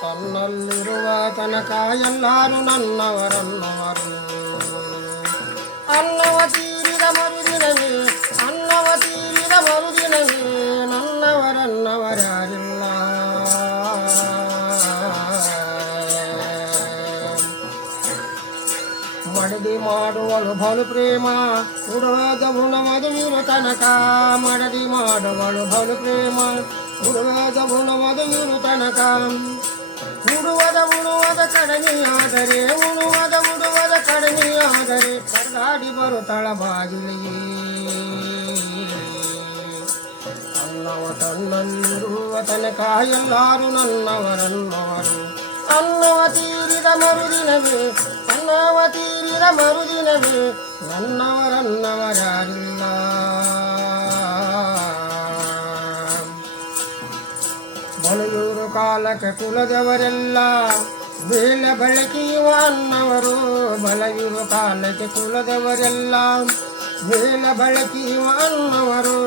ತನ್ನಲ್ಲಿರುವ ತನಕ ಎಲ್ಲರೂ ನನ್ನವರನ್ನವರು. ಅನ್ನವ ತೀರಿದ ಮರುದಿನವೇ ಅನ್ನವ ತೀರಿದ ಮರುದಿನವೇ ನನ್ನವರನ್ನವರ್ಯಾರಿಲ್ಲ. ಮಡದಿ ಮಾಡುವಳು ಬಲು ಪ್ರೇಮ ಉಡುವದ ಗುಣಮದುವಿರು ತನಕ. ಮಡದಿ ಮಾಡುವಳು ಬಲು ಪ್ರೇಮ ಉಡುವದ ಗುಣಮದುವಿರು ತನಕ. ಉಡುವದ ಕಡಿಮೆಯಾದರೆ ಉಡುವದ ಕಡಿಮೆಯಾದರೆ ಕರ್ದಾಡಿ ಬರುತ್ತಳ ಬಾಗಿಲಿಗೆ. ಅನ್ನವ ತನ್ನಲ್ಲಿರುವ ತನಕ ಎಲ್ಲರೂ ನನ್ನವರನ್ನವರು. ಅನ್ನವ ತೀರಿದ ಮರುದಿನವೇ ಅನ್ನವ ತೀರಿದ ಮರುದಿನವೇ ನನ್ನವರನ್ನವರ್ಯಾರಿಲ್ಲ. ಬಲಯೂರು ಕಾಲಕ್ಕೆ ಕುಲದವರೆಲ್ಲ ಬೇಳೆ ಬೆಳಕಿಯುವ ಅನ್ನವರು. ಬಲಯೂರು ಕಾಲಕ್ಕೆ ಕುಲದವರೆಲ್ಲ ಬೇಳೆ ಬೆಳಕಿಯುವ ಅನ್ನವರು.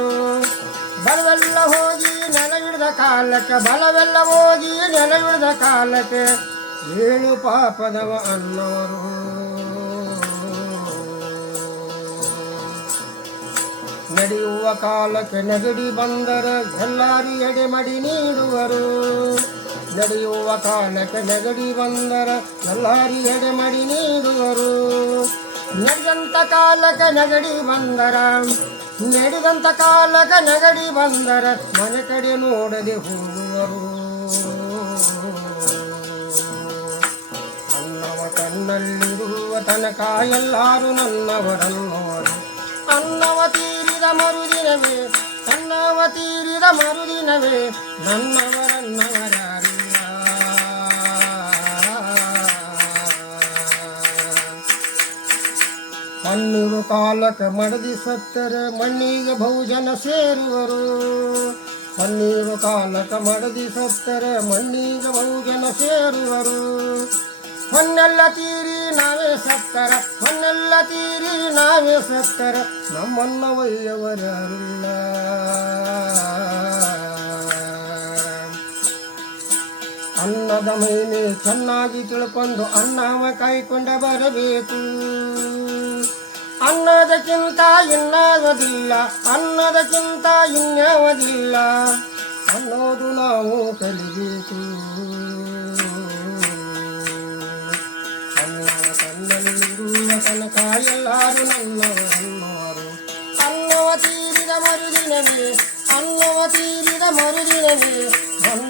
ಬಲವೆಲ್ಲ ಹೋಗಿ ನೆಲ ಹಿಡಿದ ಕಾಲಕ್ಕೆ ಬಲವೆಲ್ಲ ಹೋಗಿ ನೆಲ ಹಿಡಿದ ಕಾಲಕ್ಕೆ ಏಳು ಪಾಪದವ ಅನ್ನವರು. ನಡೆಯುವ ಕಾಲಕ್ಕೆ ನೆಗಡಿ ಬಂದರೆ ಎಲ್ಲರೂ ಎಡೆ ಮಡಿ ನೀಡುವರು. ನಡೆಯುವ ಕಾಲಕ್ಕೆ ನೆಗಡಿ ಬಂದರೆ ಎಲ್ಲರೂ ಎಡೆ ಮಡಿ ನೀಡುವರು. ನಡೆದಂಥ ಕಾಲಕ್ಕೆ ನೆಗಡಿ ಬಂದರ ನಡೆದಂಥ ಕಾಲಕ್ಕೆ ನೆಗಡಿ ಬಂದರ ಮನೆ ಕಡೆ ನೋಡದೆ ಹೋಗುವರು. ಅನ್ನವ ತನ್ನಲ್ಲಿರುವ ತನಕ ಎಲ್ಲರೂ ನನ್ನವರನ್ನವರು. ಅನ್ನವ ತೀರಿದ ಮರುದಿನವೇ ಅನ್ನವ ತೀರಿದ ಮರುದಿನವೇ ನನ್ನವರನ್ನವರ್ಯಾರಿಲ್ಲ. ಮಣ್ಣಿರು ಕಾಲಕ್ಕೆ ಮಡದಿ ಸತ್ತರೆ ಮಣ್ಣಿಗೆ ಬಹುಜನ ಸೇರುವರು. ಮಣ್ಣಿರು ಕಾಲಕ್ಕೆ ಮಡದಿ ಸತ್ತರೆ ಮಣ್ಣಿಗೆ ಬಹುಜನ ಸೇರುವರು. ಹೊನ್ನೆಲ್ಲ ತೀರಿ ನಾವೇ ಸತ್ತರ ಹೊನ್ನೆಲ್ಲ ತೀರಿ ನಾವೇ ಸತ್ತರ ನಮ್ಮನ್ನ ಒಯ್ಯವರ್ಯಾರಿಲ್ಲ. ಅನ್ನದ ಮಹಿಮೆ ಚೆನ್ನಾಗಿ ತಿಳ್ಕೊಂಡು ಅನ್ನವ ಕಾಯ್ಕೊಂಡ ಬರಬೇಕು. ಅನ್ನದಕ್ಕಿಂತ ಇನ್ನಾಗೋದಿಲ್ಲ ಅನ್ನದಕ್ಕಿಂತ ಇನ್ಯಾವುದಿಲ್ಲ ಅನ್ನೋದು ನಾವು ಕಲಿಬೇಕು. ತನ್ನಲ್ಲಿರುವ ತನಕ ಎಲ್ಲರೂ ನನ್ನವರನ್ನವರು. ಅನ್ನವ ತೀರಿದ ಮರುದಿನವೇ ಅನ್ನವ ತೀರಿದ ಮರುದಿನವೇ